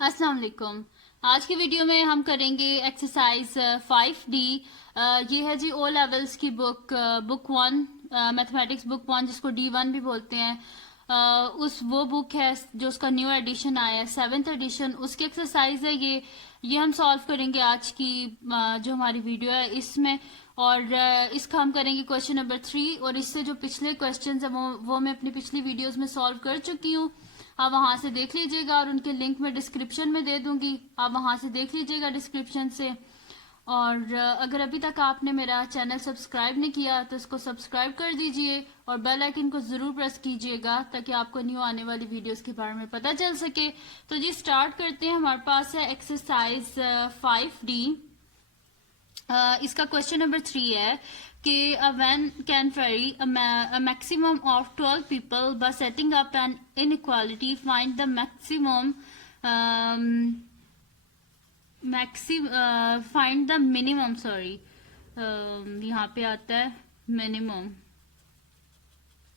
अस्सलाम वालेकुम। आज की वीडियो में हम करेंगे एक्सरसाइज 5D। ये है जी ओ लेवल्स की बुक 1, मैथमेटिक्स बुक 1 जिसको D1 भी बोलते हैं। वो बुक है जो उसका न्यू एडिशन आया है, 7th एडिशन, उसकी एक्सरसाइज है ये हम सॉल्व करेंगे आज की जो हमारी वीडियो है इसमें। और इसका हम करेंगे क्वेश्चन नंबर 3, और इससे जो पिछले क्वेश्चन है वो मैं अपनी पिछली वीडियोस में सॉल्व कर चुकी हूँ। आप वहां से देख लीजिएगा और उनके लिंक मैं डिस्क्रिप्शन में दे दूंगी, आप वहां से देख लीजिएगा डिस्क्रिप्शन से। और अगर अभी तक आपने मेरा चैनल सब्सक्राइब नहीं किया तो इसको सब्सक्राइब कर दीजिए और बेल आइकन को जरूर प्रेस कीजिएगा ताकि आपको न्यू आने वाली वीडियोस के बारे में पता चल सके। तो जी स्टार्ट करते हैं। हमारे पास है एक्सरसाइज 5D। इसका क्वेश्चन नंबर 3 है कि a van can ferry a maximum of 12 people by setting up an inequality. Find the find the minimum, यहाँ पे आता है minimum.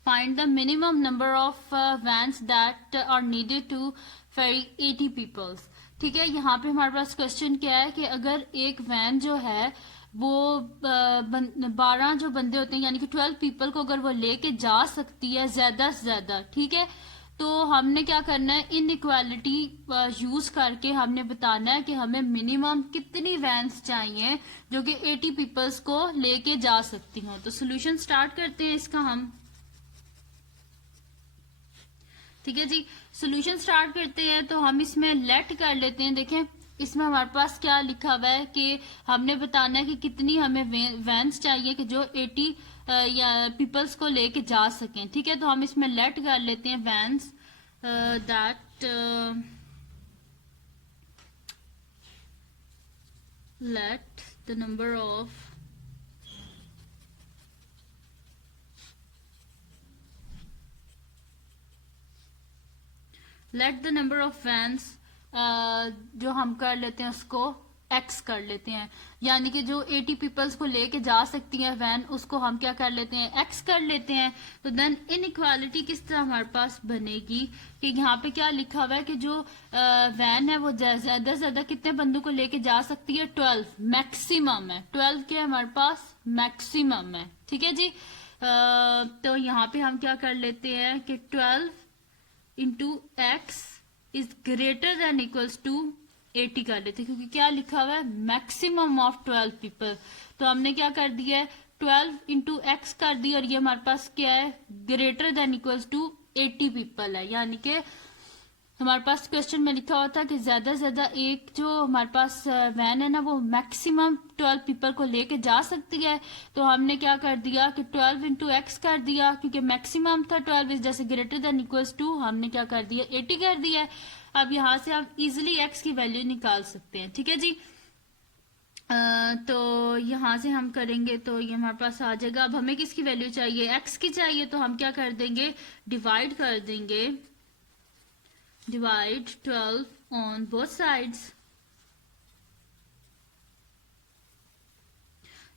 Find the minimum number of vans that are needed to ferry 80 people. ठीक है, यहाँ पे हमारे पास question क्या है कि अगर एक वैन जो है वो 12 जो बंदे होते हैं यानी कि 12 पीपल को अगर वो लेके जा सकती है ज्यादा से ज्यादा, ठीक है, तो हमने क्या करना है, इनइक्वालिटी यूज करके हमने बताना है कि हमें मिनिमम कितनी वैन्स चाहिए जो कि 80 पीपल्स को लेके जा सकती हो। तो सोल्यूशन स्टार्ट करते हैं इसका हम। ठीक है जी, सोल्यूशन स्टार्ट करते हैं। तो हम इसमें लेट कर लेते हैं। देखें इसमें हमारे पास क्या लिखा हुआ है कि हमने बताना है कि कितनी हमें वैन्स चाहिए कि जो 80 या पीपल्स को लेके जा सकें। ठीक है, तो हम इसमें लेट कर लेते हैं vans that let the number of let the number of vans जो हम कर लेते हैं उसको एक्स कर लेते हैं, यानी कि जो 80 पीपल्स को लेके जा सकती है वैन उसको हम क्या कर लेते हैं, एक्स कर लेते हैं। तो देन इनइक्वालिटी किस तरह हमारे पास बनेगी कि यहाँ पे क्या लिखा हुआ है कि जो वैन है वो ज्यादा से ज्यादा कितने बंदों को लेके जा सकती है, 12 मैक्सिमम है। 12 क्या है हमारे पास, मैक्सिमम है। ठीक है जी, तो यहाँ पे हम क्या कर लेते हैं कि 12 into X is greater than equals to 80 कर लेते, क्योंकि क्या लिखा हुआ है, मैक्सिमम ऑफ 12 पीपल। तो हमने क्या कर दिया है, 12 इंटू एक्स कर दिया, और ये हमारे पास क्या है, greater than equals to 80 people है। यानी कि हमारे पास क्वेश्चन में लिखा हुआ था कि ज्यादा से ज्यादा एक जो हमारे पास वैन है ना वो मैक्सिमम 12 पीपल को लेके जा सकती है। तो हमने क्या कर दिया कि 12 इंटू एक्स कर दिया, क्योंकि मैक्सिमम था 12 इज जैसे ग्रेटर देन इक्वल्स टू, हमने क्या कर दिया, 80 कर दिया। अब यहाँ से आप इजिली एक्स की वैल्यू निकाल सकते हैं। ठीक है जी, तो यहाँ से हम करेंगे तो ये हमारे पास आ जाएगा। अब हमें किसकी वैल्यू चाहिए, एक्स की चाहिए, तो हम क्या कर देंगे, डिवाइड कर देंगे, divide 12 on both sides।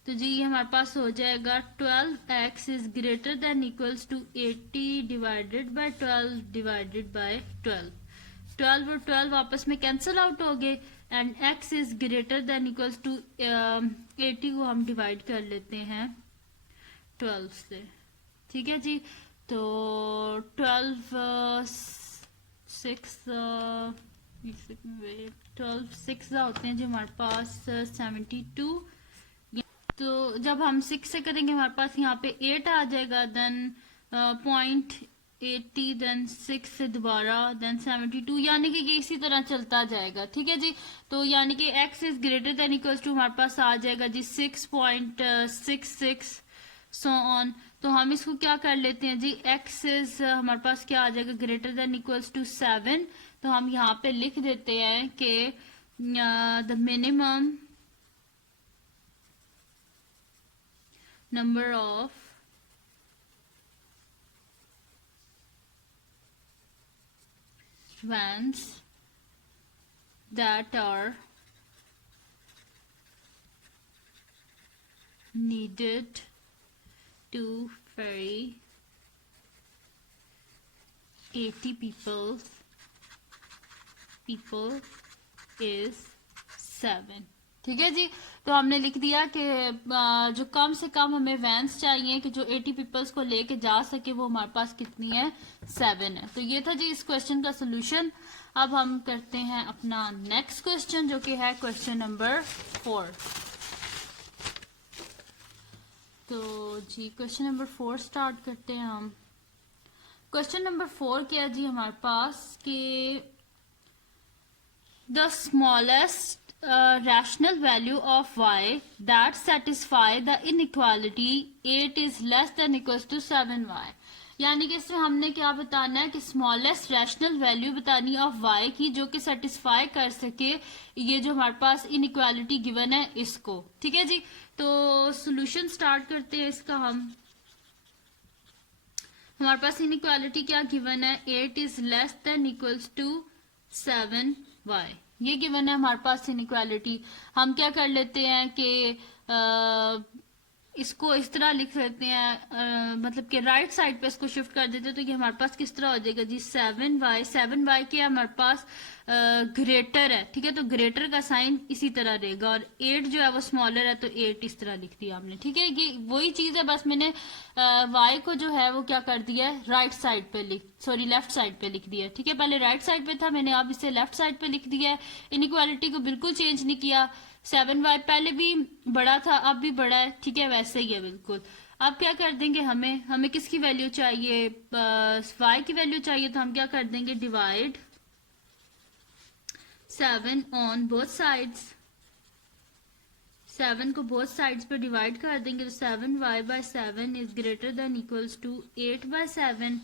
तो जी ये हमारे पास हो जाएगा 12x is greater than equals to 80 divided by 12 divided by 12। 12 और 12 आपस में कैंसिल आउट हो गए and x is greater than equals to 80 को हम डिवाइड कर लेते हैं 12 से। ठीक है जी, तो 12 6 होते हैं जो हमारे पास 72। तो जब हम 6 से करेंगे हमारे पास यहाँ पे 8 आ जाएगा, देन पॉइंट 80, देन 6 से दोबारा, देन 72, यानी कि ये इसी तरह चलता जाएगा। ठीक है जी, तो यानी कि x is greater than equals to हमारे पास आ जाएगा जी 6.66 सो ऑन। तो हम इसको क्या कर लेते हैं जी, x इज हमारे पास क्या आ जाएगा, ग्रेटर देन इक्वल्स टू 7। तो हम यहाँ पे लिख देते हैं कि the minimum number of vans that are needed to ferry 80 people people is 7। ठीक है जी, तो हमने लिख दिया कि जो कम से कम हमें वैन्स चाहिए कि जो 80 पीपल्स को लेके जा सके, वो हमारे पास कितनी है, 7 है। तो ये था जी इस क्वेश्चन का सोल्यूशन। अब हम करते हैं अपना नेक्स्ट क्वेश्चन, जो कि है क्वेश्चन नंबर 4। तो जी क्वेश्चन नंबर 4 स्टार्ट करते हैं हम। क्वेश्चन नंबर 4 क्या है जी हमारे पास कि the smallest rational value of y that satisfy the inequality 8 is less than equals to 7y। यानी कि इसमें हमने क्या बताना है कि स्मॉलेस्ट रैशनल वैल्यू बतानी ऑफ y की जो कि सेटिस्फाई कर सके ये जो हमारे पास इनइक्वालिटी गिवन है इसको। ठीक है जी, तो सॉल्यूशन स्टार्ट करते हैं इसका हम। हमारे पास इनइक्वालिटी क्या गिवन है, 8 is less than equals to 7y। ये गिवन है हमारे पास इनइक्वालिटी। हम क्या कर लेते हैं कि इसको इस तरह लिख लेते हैं, मतलब कि राइट साइड पे इसको शिफ्ट कर देते हैं, तो ये हमारे पास किस तरह हो जाएगा जी, 7y के हमारे पास ग्रेटर है। ठीक है, तो ग्रेटर का साइन इसी तरह रहेगा, और 8 जो है वो स्मॉलर है, तो 8 इस तरह लिख दिया हमने। ठीक है, ये वही चीज है, बस मैंने y को जो है वो क्या कर दिया है, राइट साइड पे लेफ्ट साइड पे लिख दिया। ठीक है, पहले राइट साइड पे था, मैंने अब इसे लेफ्ट साइड पे लिख दिया है। इनइक्वालिटी को बिल्कुल चेंज नहीं किया। 7y पहले भी बड़ा था, अब भी बड़ा है। ठीक है, वैसे ही है बिल्कुल। अब क्या कर देंगे, हमें किसकी वैल्यू चाहिए, y की वैल्यू चाहिए, तो हम क्या कर देंगे, डिवाइड 7 ऑन बोथ साइड्स। 7 को बोथ साइड्स पर डिवाइड कर देंगे, तो 7y/7 is greater than equals to 8/7।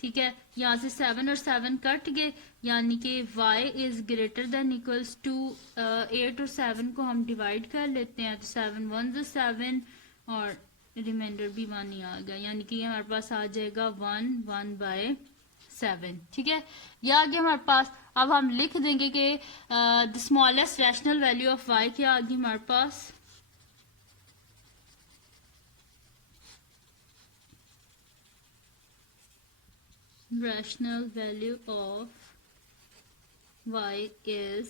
ठीक है, यहाँ से 7 और 7 कट गए, यानी कि y is greater than equals to 8 और 7 को हम डिवाइड कर लेते हैं, तो 7 1 7 और रिमाइंडर भी 1 ही आ गया, यानी कि ये हमारे पास आ जाएगा 1 1/7। ठीक है, ये आ गया हमारे पास। अब हम लिख देंगे कि the smallest rational value of y क्या आ गई हमारे पास, rational value of y is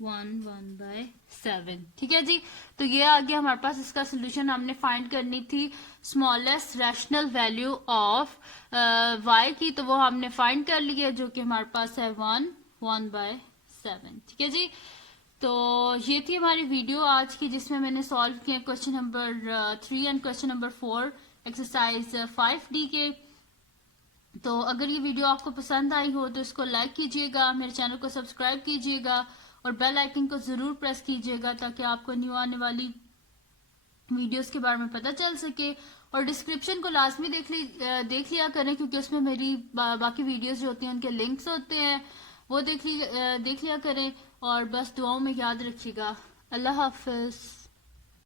1/7। ठीक है जी, तो ये आ गया हमारे पास। इसका सोल्यूशन हमने फाइंड करनी थी smallest rational value of y की, तो वो हमने फाइंड कर लिया, जो कि हमारे पास है 1/7। ठीक है जी, तो ये थी हमारी वीडियो आज की, जिसमें मैंने सॉल्व किया question number 3 and question number 4 exercise 5D के। तो अगर ये वीडियो आपको पसंद आई हो तो इसको लाइक कीजिएगा, मेरे चैनल को सब्सक्राइब कीजिएगा और बेल आइकन को जरूर प्रेस कीजिएगा, ताकि आपको न्यू आने वाली वीडियोस के बारे में पता चल सके। और डिस्क्रिप्शन को लाजमी देख लिया करें, क्योंकि उसमें मेरी बाकी वीडियोस जो होती हैं उनके लिंक्स होते हैं, वो देख लिया करें। और बस दुआओं में याद रखिएगा। अल्लाह हाफिज।